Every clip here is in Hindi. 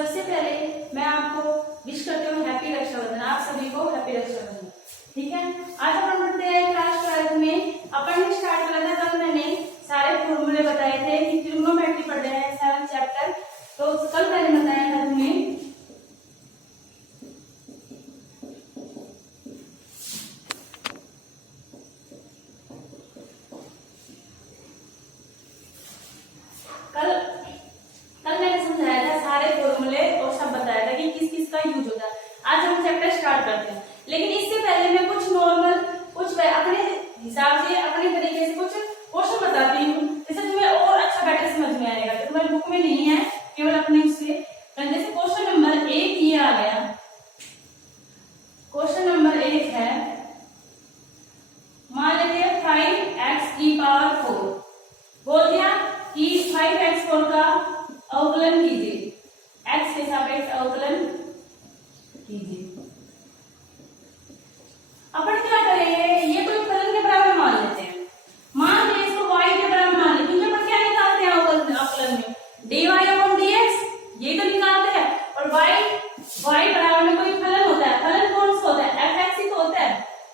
सबसे पहले मैं आपको विश करती हूँ हैप्पी रक्षाबंधन। आप सभी को हैप्पी रक्षाबंधन। ठीक है, आज अपन पढ़ते हैं क्लास 12 में। अपन ने स्टार्ट करा था, कल मैंने सारे फॉर्मूले बताए थे कि ट्रिग्नोमेट्री पढ़ रहे हैं 7 चैप्टर। तो कल मैंने बताया था तुम्हें कल मैंने समझाया था सारे फॉर्मूले और सब बताया था कि किस किस का यूज होता है। आज हम चैप्टर स्टार्ट करते हैं, लेकिन इससे पहले मैं कुछ नॉर्मल कुछ अपने हिसाब से अपने तरीके से कुछ क्वेश्चन बताती हूँ, जिससे तुम्हें और अच्छा बेटर समझ में आएगा। तो तुम्हारी बुक में नहीं है, केवल अपने उससे। जैसे क्वेश्चन नंबर 1 ये आ गया। क्वेश्चन नंबर 1 है, मान लेते हैं 5x की पावर 4। बोल दिया कि 5x4 का अवकलन कीजिए, x के सापेक्ष अवकलन कीजिए। अपन क्या करेंगे, ये कोई फलन के बराबर मान लेते हैं। मान लीजिए इसको y के बराबर मान लेते हैं, क्योंकि अपन क्या निकालते हैं अवकलन में, dy/dx ये तो निकालते हैं। और y बराबर में कोई फलन होता है, फलन कौन सा होता है, fx ही तो होता है।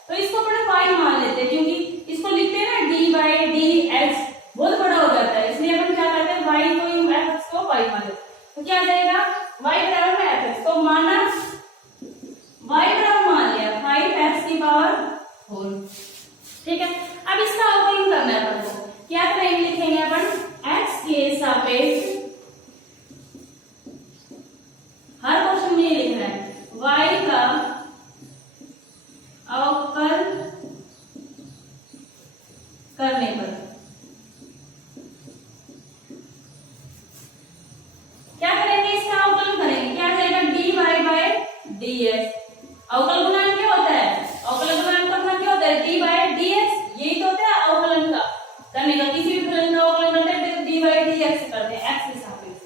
तो इसको अपन y मान लेते हैं, क्योंकि इसको लिखते हैं ना d/dx बहुत बड़ा हो जाता है, इसलिए अपन क्या करते हैं y को fx को y मान लेते हैं। तो क्या आ जाएगा, y बराबर में fx। तो माना y बराबर मान लिया 5x की पावर 4। ठीक है, अब इसका अवकलन करना है अपन को। क्या करेंगे, लिखेंगे अपन x के सापेक्ष, हर क्वेश्चन में ये लिखना है y का अवकल करने पर क्या करेंगे, इसका अवकलन करेंगे। क्या आ जाएगा, dy/dx। अवकल गुणांक क्या होता है, अवकलन गुणांक करना क्या होता है, d/dx। यही तो होता है अवकलन का करने का, किसी भी फलन का अवकलन करते हैं तो d/dx से करते हैं, x के सापेक्ष।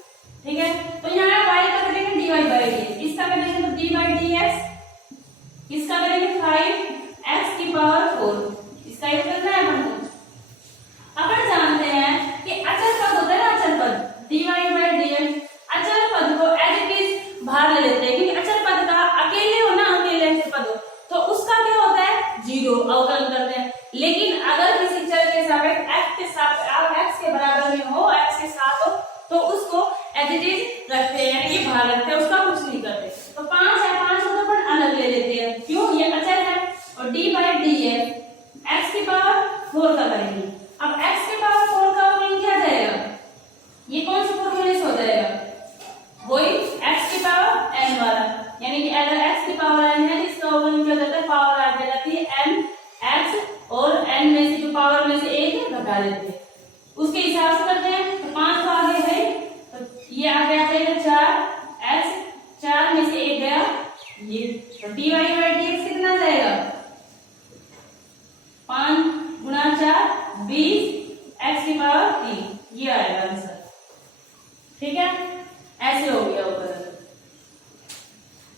ठीक है, तो यहाँ y का करेंगे dy/dx, इसका करेंगे तो d/dx, इसका करेंगे 5x की पावर 4। इसका ये करना है अपन को। अपन जानते हैं कि अचल पद होता है ना, अचल पद dy/dx। अचल पद को एज इट इज बाहर ले लेते हैं, क्योंकि अचल पद का अकेले हो ना, अकेले अचल पद हो तो उसका क्या होता है, 0 अवकलन करते हैं। लेकिन अगर किसी चर के सापेक्ष x के साथ आप x के बराबर में हो, x के साथ हो, तो उसको एज इट इज रखते हैं, यानी कि बाहर रखते हैं, उसका कुछ नहीं करते। तो 5 है, 5 को अपन अलग ले लेते हैं, क्यों, ये अचल है। और d/dx x की पावर 4 का करेंगे। अब x की पावर 4 का अवकलन क्या जाएगा, ये कौन सी फॉर्मूले से हो जाएगा, वही x की पावर n वाला। यानी कि अगर x की पावर n है, इसका अवकलन क्या जाता है, पावर आ जाती है n x, और n में से जो पावर में से एक घटा देते हैं, उसके हिसाब से करते हैं। तो 5 तो आगे है, तो ये आगे आ जाएगा 4x, 4 में से 1 गया ये, तो dy/dx कितना जाएगा, 5 गुणा 4 20, x की पावर 3, ये आएगा आंसर। ठीक है, ऐसे हो गया ऊपर।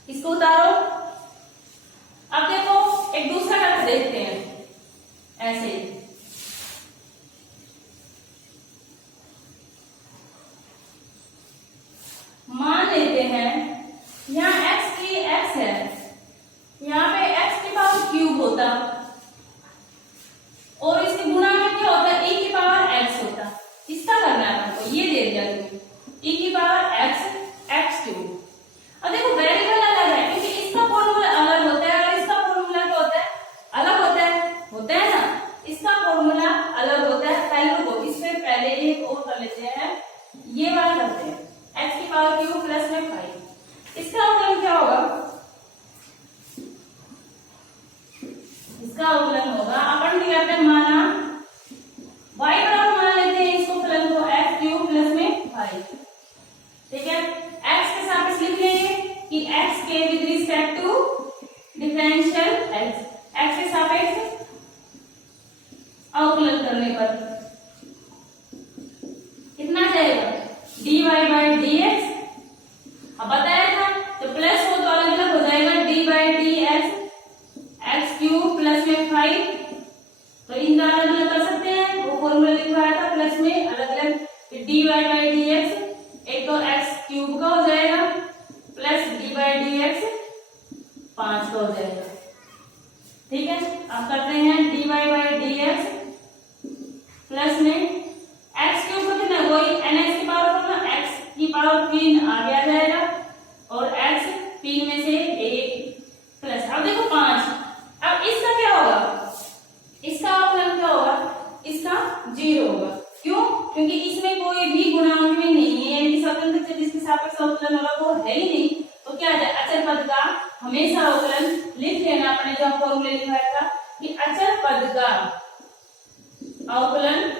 इसको उतारो। अब देखो एक दूसरा करके देखते हैं, ऐसे मान लेते हैं यहाँ x की x है, यहाँ पे x की पावर क्यूब होता, और इसके गुणा में क्या होता है, e की पावर x होता। इसका करना है आपको, ये दे दिया तुम्हें e की पावर x क्यूब। अब देखो वेरिएबल अलग है, क्योंकि इसका फॉर्मूला अलग होता है और इसका फॉर्मूला क्या होता है, अलग होता है ना, इसका फॉर्मूला अलग होता है। पहले को इसमें पहले एक और कर लेते हैं, ये वाला करते हैं x की पावर क्यूब प्लस में 5। इसका अवकलन क्या होगा, इसका अवकलन होगा, अपन क्या करते हैं, माना y बराबर मान लेते हैं इसको फलन को x क्यूब प्लस में 5। ठीक है, x के सापेक्ष लिख लेंगे कि x के with respect to differential x के सापेक्ष अवकलन करने पर कितना जाएगा, dy/dx। अब बताया था, तो प्लस हो तो अलग अलग हो जाएगा, d/dx x क्यूब प्लस में 5। तो इनका अलग अलग कर सकते हैं, वो फॉर्मूला लिखवाया था प्लस में अलग अलग, dy/dx एक तो x क्यूब का हो जाएगा हो जाएगा। ठीक है, अब करते हैं dy बाई dx प्लस में x क्यूब को कितना, वही nx की पावर को ना x की पावर 3 आगे आ जाएगा और x 3 में से 1 प्लस, अब देखो 5। अब इसका क्या होगा, इसका अवकलन क्या होगा, इसका 0 होगा। क्यों, क्योंकि इसमें कोई भी गुणांक में नहीं है, यानी स्वतंत्र चर जिसके सापेक्ष अवकलन होगा वो है ही नहीं। तो क्या है, अचर पद का हमेशा अवकलन लिख लेना अपने जो फॉर्मूले लिखवाया था कि अचर पद का अवकलन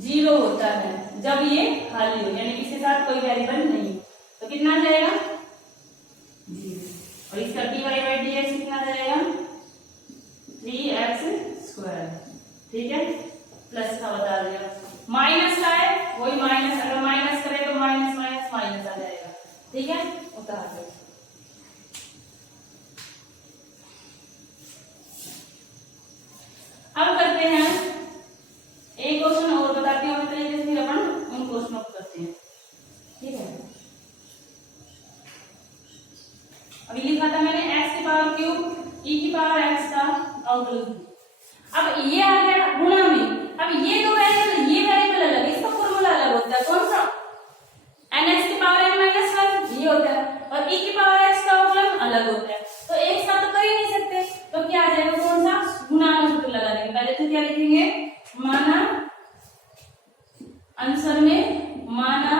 0 होता है जब ये खाली हो, यानी इसके साथ कोई वेरिएबल नहीं। तो कितना आ जाएगा 0, और इसका dy बाई dx कितना आ जाएगा 3x²। ठीक है, प्लस का बता दिया, माइनस का है वही माइनस, अगर माइनस करें तो माइनस माइनस माइनस आ जाएगा। ठीक है, उतार दो। अब करते हैं एक क्वेश्चन और बताती हूँ तरीके से, फिर अपन उन क्वेश्चनों को करते हैं। ठीक है, अभी लिखा था मैंने x की पावर क्यूब e की पावर x का अवकलन। अब ये आ गया गुणा में। अब ये दो वेरिएबल, ये वेरिएबल अलग, इसका फॉर्मूला अलग होता है। कौन सा, nx की पावर n माइनस 1 ये होता है, और e की पावर x का अवकलन अलग होता है। तो एक साथ तो कर ही नहीं सकते, तो क्या आ जाएगा, कौन सा, गुणा में सूत्र लगा देंगे। पहले तो क्या लिखेंगे, माना आंसर में माना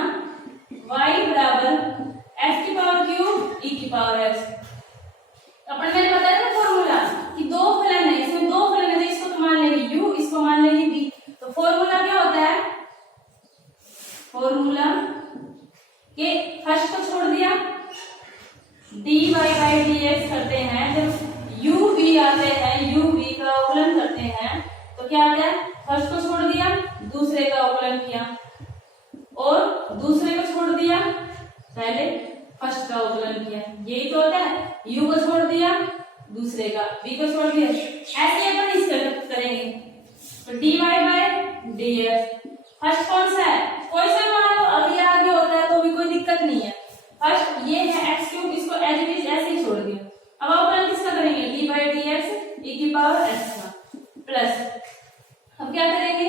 y बराबर f की पावर क्यूब e की पावर x। अपन मैंने बताया था फॉर्मूला कि दो फलन है, इसमें दो फलन है, तो इसको तो मान लेंगे u, इसको मान लेंगे b। तो फॉर्मूला क्या होता है, फॉर्मूला के फर्स्ट को छोड़ दिया, dy बाई dx करते हैं, जब u v आते हैं, u v का अवकलन करते हैं तो क्या आता है, फर्स्ट को छोड़ दिया, दूसरे का अवकलन किया, और दूसरे को छोड़ दिया, पहले फर्स्ट का अवकलन किया। यही तो होता है, u को छोड़ दिया, दूसरे का, v को छोड़ दिया, ऐसे अपन इसका करेंगे। तो dy बाई dx फर्स्ट कौन सा है, कोई सा मान लो, अभी आगे होता है तो भी कोई दिक्कत नहीं है। फर्स्ट ये है x क्यूब, इसको एज इट इज ऐसे ही छोड़ दिया। अब अवकलन किसका करेंगे, dy बाई dx e की पावर x का प्लस, अब क्या करेंगे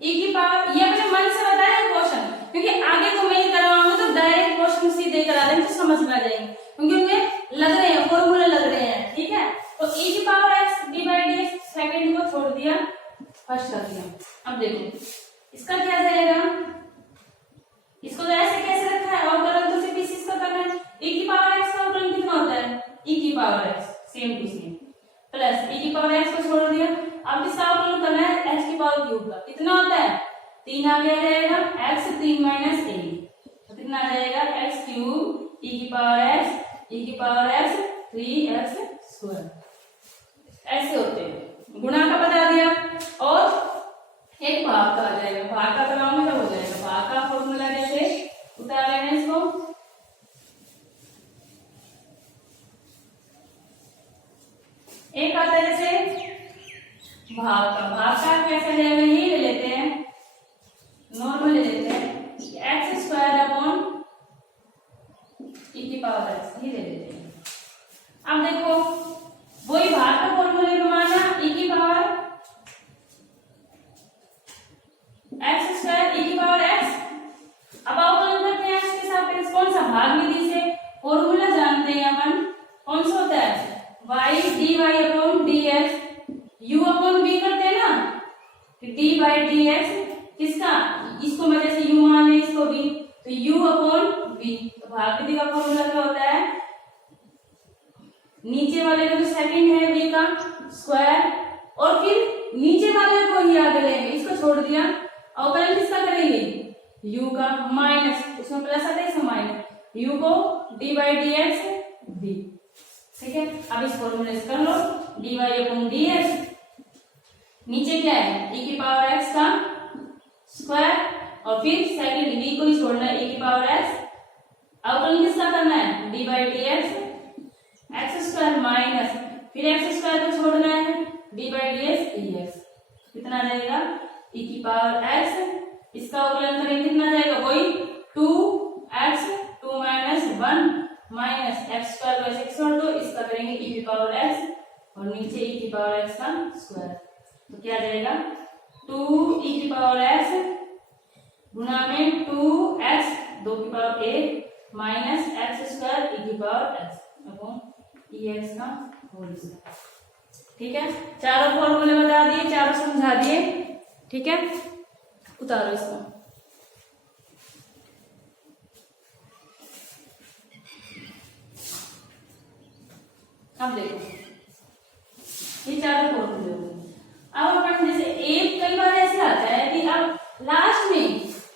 e की पावर, ये अपने मन से बताया क्वेश्चन, क्योंकि आगे तो मैं करवाऊंगा तो डायरेक्ट क्वेश्चन सीधे करा देंगे तो समझ में आ जाएंगे, क्योंकि उनमें लग रहे हैं फॉर्मूला लग रहे हैं। ठीक है, तो e की power x dy by dx second को छोड़ दिया, फर्स्ट कर दिया। अब देखो इसका क्या जाएगा, इसको तो ऐसे कैसे रखा है, अवकलन तो सिर्फ इसी का करना है। e की पावर x का अवकलन कितना होता है, e की power x same to same plus e की पावर x को छोड़ दिया। अब किसका अवकलन करना है, h की पावर क्यूब का, कितना होता है 3 आगे आ जाएगा, x 3 माइनस 1, तो कितना आ जाएगा x क्यूब e की पावर x e की पावर x 3x²। ऐसे होते हैं, गुणा का बता दिया, और एक भाग का आ जाएगा, भाग का बनाओगे तब हो जाएगा। भाग का फॉर्मूला जैसे उतार लेना इसको, एक आता है जैसे भाग का कैसे जाएगा, ये ले लेते हैं, नॉर्मल ले लेते हैं, x² अपॉन e की पावर x, ये ले लेते हैं। अब देखो वही भाग का फॉर्मूले में माना e की पावर x² e की पावर x। अब अवकलन करते हैं x के सापेक्ष, कौन सा, भाग विधि से फॉर्मूला जानते हैं अपन, कौन सा होता है, y dy upon dx, u upon v करते हैं ना, dy बाई dx किसका, इसको मैं जैसे u मान ले, इसको v, तो u अपॉन v। तो भाग विधि का फॉर्मूला क्या होता है, नीचे वाले का जो सेकंड है v का स्क्वायर, और फिर नीचे वाले को ही आगे लेंगे, इसको छोड़ दिया, अवकलन किसका करेंगे, u का माइनस, उसमें प्लस आता है इसमें माइनस, u को dy बाई dx v। ठीक है, अब इस फॉर्मूले से कर लो, dy अपॉन dx, नीचे क्या है e की पावर x का स्क्वायर, और फिर सेकंड v को ही छोड़ना है, e की पावर x, अवकलन किसका करना है, dy by dx x² minus, फिर x² को छोड़ना है, dy बाई dx, कितना आ जाएगा e की पावर x, इसका अवकलन करेंगे कितना आ जाएगा, वही 2x 2 माइनस 1 माइनस x² को ऐसे छोड़ दो, स्क्वायर। तो क्या जाएगा 2e⁻x गुणा में 2x 2 की power 1 minus x square e⁻x upon ex का होल स्क्वायर। ठीक है, चारों फॉर्मूले बता दिए, चारों समझा दिए। ठीक है, उतारो इसको। अब देखो ये चारों फॉर्मूले हो गए। अब अपन जैसे एक कई बार ऐसे आता है कि अब लास्ट में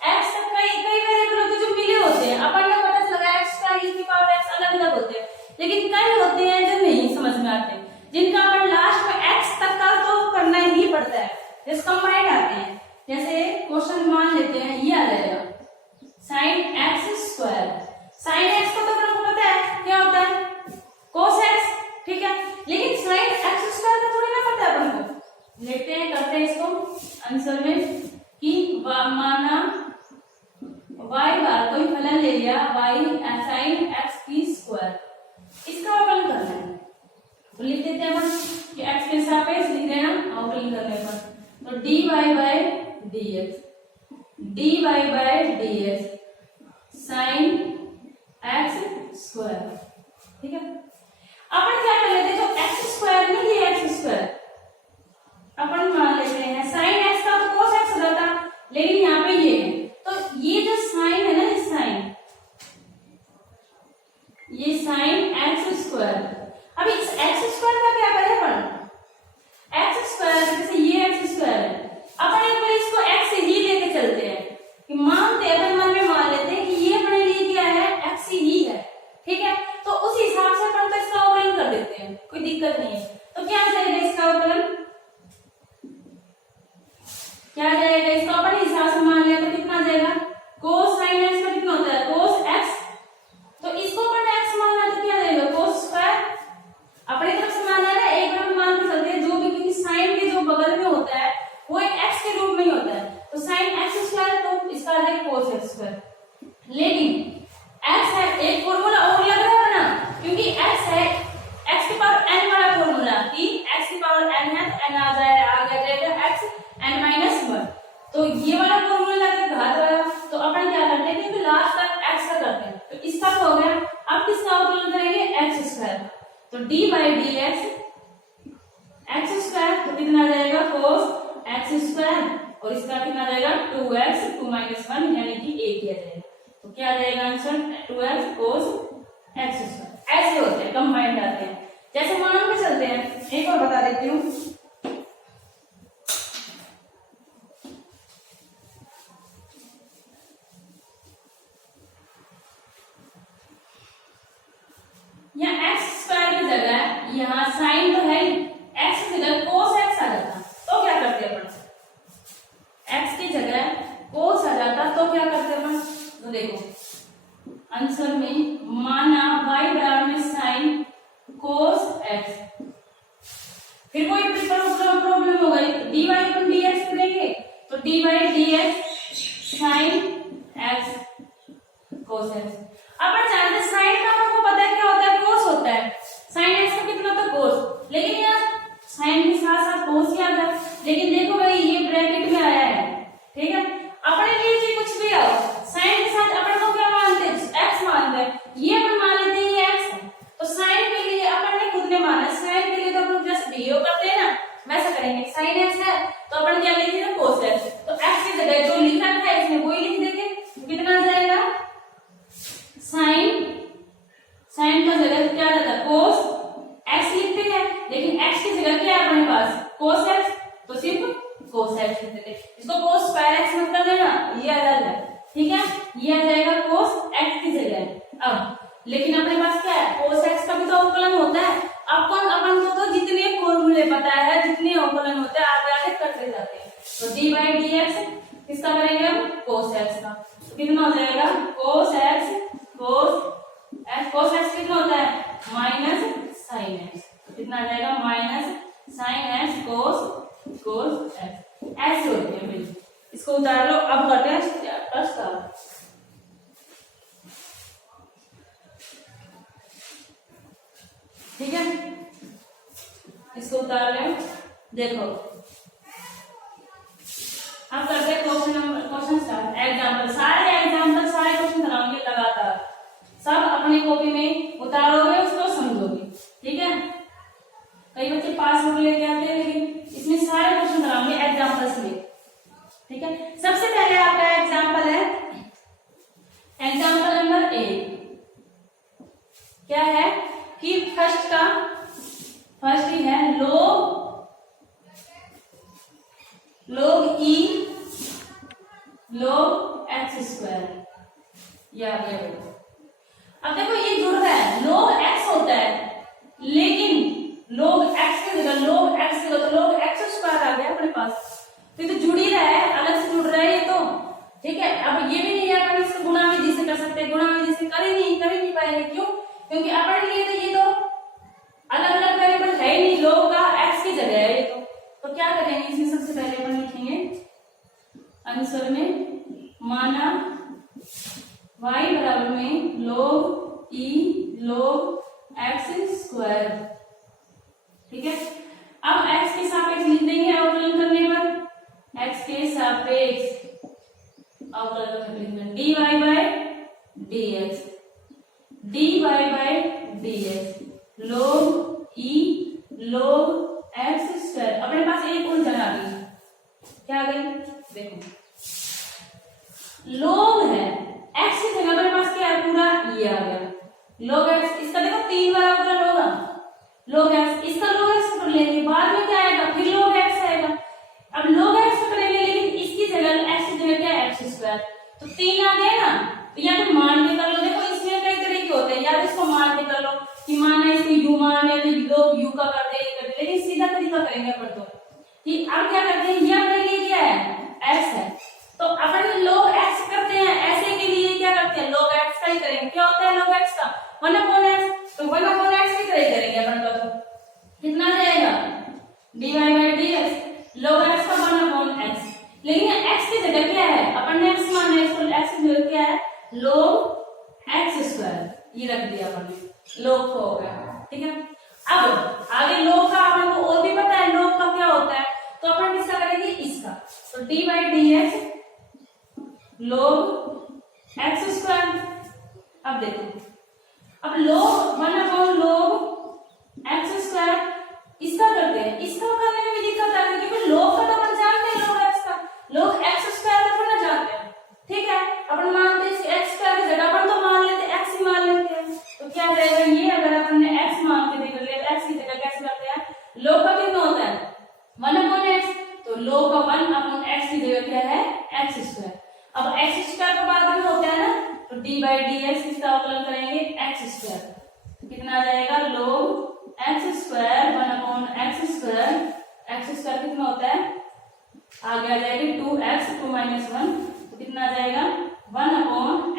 x तक कई वेरिएबल होते जो मिले होते हैं, अपन को पता चला x का e⁻x अलग अलग होते हैं, लेकिन कई होते हैं जो नहीं समझ में आते, जिनका अपन लास्ट में x तक का तो करना ही पड़ता है, जैसे कंबाइंड आते हैं। जैसे क्वेश्चन मान लेते हैं ये आ जाएगा sin x square. sin x को तो अपन को पता है क्या होता है cos x, ठीक है, लेकिन sin x स्क्वायर का थोड़ी ना पता है अपन को। लेते हैं, करते हैं इसको आंसर में कि माना y बार कोई फलन ले लिया y sin x की स्क्वायर, इसका अवकलन करना है। तो लिख देते हैं अपन कि x के सापेक्ष लिख देना अवकलन करने पर, तो dy by dx sin x square. ठीक है, अपन क्या कर लेते हैं, जो x स्क्वायर में ये x स्क्वायर अपन मान लेते हैं sin x का तो cos x हो जाता, लेकिन यहाँ पे ये है, तो ये जो sin है ना, ये sin x स्क्वायर। अब इस x स्क्वायर का क्या करें अपन, x स्क्वायर जैसे ये x स्क्वायर है, अपन एक बार इसको x से ही लेके चलते हैं कि मानते हैं, अपन मन में मान लेते हैं कि ये अपने लिए क्या है x ही है। ठीक है, तो उस हिसाब से अपन तो इसका अवकलन कर देते हैं, कोई दिक्कत नहीं है। तो क्या जाएगा इसका अवकलन, क्या जाएगा इसका अपन हिसाब से मान लिया तो कितना जाएगा cos sin x का कितना होता है cos x, तो इसको अपन x मानना तो क्या जाएगा cos स्क्वायर। अपनी तरफ से मानना है ना, एक बार मान के चलते हैं जो भी, क्योंकि sin के जो बगल में होता है वो एक x के रूप में ही होता है, तो sin x स्क्वायर तो इसका आ जाएगा cos x स्क्वायर। लेकिन x है, एक फॉर्मूला और लग रहा है ना, क्योंकि x है x की पावर n वाला फॉर्मूला कि x की पावर n है तो n आ जाएगा x n-1, तो ये वाला फॉर्मूला लगा घात वाला, तो अपन क्या करते हैं कि लास्ट तक x का करते हैं, तो इसका हो गया। अब किसका अवकलन करेंगे x स्क्वायर, तो d by dx x square, तो कितना जाएगा cos x स्क्वायर, और इसका कितना जाएगा 2x 2 - 1 यानी कि 1 किया जाएगा। तो क्या जाएगा answer 2x cos x square. ऐसे होते हैं, कंबाइंड आते हैं। जैसे मान के चलते हैं, एक और बता देती हूँ, यहाँ x स्क्वायर की जगह यहाँ साइन तो है, x की जगह cos x आ जाता, तो क्या करते अपन, x की जगह cos आ जाता तो क्या करते अपन, तो देखो आंसर में माना y बराबर में sin cos x, फिर कोई प्रॉब्लम हो गई dy अपन dx करेंगे, तो dy dx sin x cos x। अपन जानते हैं साइन का आपको पता है क्या होता है cos होता है, sin x का कितना होता है cos, लेकिन यार साइन के साथ साथ cos ही आता है, लेकिन देखो भाई ये ब्रैकेट में आया है। ठीक है, अपने लिए जी कुछ भी आओ, साइन के साथ अपन को क्या मानते हैं x मानते हैं, ये अपन मान लेते हैं ये x है, तो साइन के लिए अपन ने खुद ने माना, साइन के लिए तो अपन जैसे वीडियो करते हैं ना वैसा करेंगे, sin x है तो अपन क्या लिखेंगे cos x, तो x की जगह जो लिखा था इसमें वही लिख देंगे, कितना जाएगा साइन का जगह क्या रहता है cos x लिखते हैं, लेकिन x की जगह क्या है अपने पास cos x, तो सिर्फ cos x लिख देते हैं। इसको cos स्क्वायर x मत कर देना, ये अलग है। ठीक है, ये आ जाएगा cos x की जगह। अब लेकिन अपने पास क्या है cos x का भी तो अवकलन होता है, अपन को तो जितने फॉर्मूले पता है, जितने अवकलन होते हैं आगे आगे करते जाते हैं। तो d बाई dx किसका करेंगे हम cos x का, तो कितना हो जाएगा cos x कितना होता है माइनस sin x, तो कितना आ जाएगा minus sin x cos x। ऐसे होते हैं बिल्कुल, इसको उतार लो। अब करते हैं प्रश्न, ठीक है, इसको उतार लें। देखो अब करते हैं क्वेश्चन स्टार्ट। एग्जाम्पल, सारे एग्जाम्पल सारे क्वेश्चन कराऊंगे लगातार, सब अपनी कॉपी में उतारोगे, उसको समझोगे, ठीक है। कई बच्चे पास बुक लेके आते हैं, लेकिन इसमें सारे क्वेश्चन कराऊंगे एग्जाम्पल्स में, ठीक है। सबसे पहले आपका एग्जाम्पल है, एग्जाम्पल नंबर 1 क्या है कि फर्स्ट ही है log e log x square, ये आ गया। अब देखो ये जुड़ रहा है, log x होता है, लेकिन log x की जगह log x तो log x स्क्वायर आ गया अपने पास, तो ये तो जुड़ ही रहा है, अलग से जुड़ रहा है ये तो, ठीक है। अब ये भी नहीं है अपन इसको गुणा विधि से कर सकते हैं, गुणा विधि से कर ही नहीं पाएंगे, क्यों? क्योंकि अपने लिए तो ये तो अलग अलग वेरिएबल है ही नहीं, log का x की जगह है ये तो क्या करेंगे इसमें? सबसे पहले अपन लिखेंगे आंसर में, माना y बराबर में log e log x square, ठीक है। अब x के सापेक्ष लिख देंगे अवकलन करने पर, x के सापेक्ष अवकलन करने dy by dx, dy by dx log e log x square. अपने पास एक उलझन आ गई, क्या आ गई? देखो log है, x की जगह अपने पास क्या है? पूरा ये आ गया log x, इसका देखो 3 बार अवकलन होगा log x, इसका log x कर लेंगे, बाद में क्या आएगा? फिर log x आएगा। अब log x करेंगे, लेकिन इसकी जगह x की जगह क्या है? x स्क्वायर, तो 3 आ गया ना, तो या तो मान के कर लो। देखो इसमें कई तरीके होते हैं, या तो इसको मान के कर लो कि माना इसको u मान या लोग u का कर दे, लेकिन सीधा तरीका करेंगे अपन तो, कि अब क्या करते हैं, ये अपने लिए क्या है? x है, तो अपन log x करते हैं, ऐसे के लिए क्या करते हैं? log x का ही करेंगे। क्या होता है log x का? 1/x, तो 1/x की तरह करेंगे अपन का, तो कितना जाएगा? dy by dx log x का 1/x, लेकिन x की जगह क्या है? अपन ने x माना है, इसको x की जगह क्या है? log x स्क्वायर, ये रख दिया अपन ने, log को हो गया, ठीक है। अब आगे log का अपन को और भी पता है log का क्या होता है, तो अपन किसका करेंगे? इसका, तो dy by dx log x square. अब देखो, अब log 1/log x स्क्वायर इसका करते हैं, इसका करने में भी दिक्कत आती है, क्योंकि log का तो अपन जानते हैं log x का, log x स्क्वायर तो अपन ना जानते हैं, ठीक है। अपन मानते हैं x स्क्वायर की जगह अपन तो मान लेते हैं x ही मान लेते हैं, तो क्या रहेगा ये? अगर अपन ने x मान के देख लिया, x की जगह कैसे करते हैं? log का कितना होता है? 1/x, तो log का 1/x की जगह क्या है? x square. अब x स्क्वायर का बाद में होता है ना, तो d बाय dx इसका अवकलन करेंगे x स्क्वायर, तो कितना आ जाएगा? log x square 1/x square, x square कितना होता है? आगे आ जाएगी 2x 2 - 1, तो कितना आ जाएगा? 1/x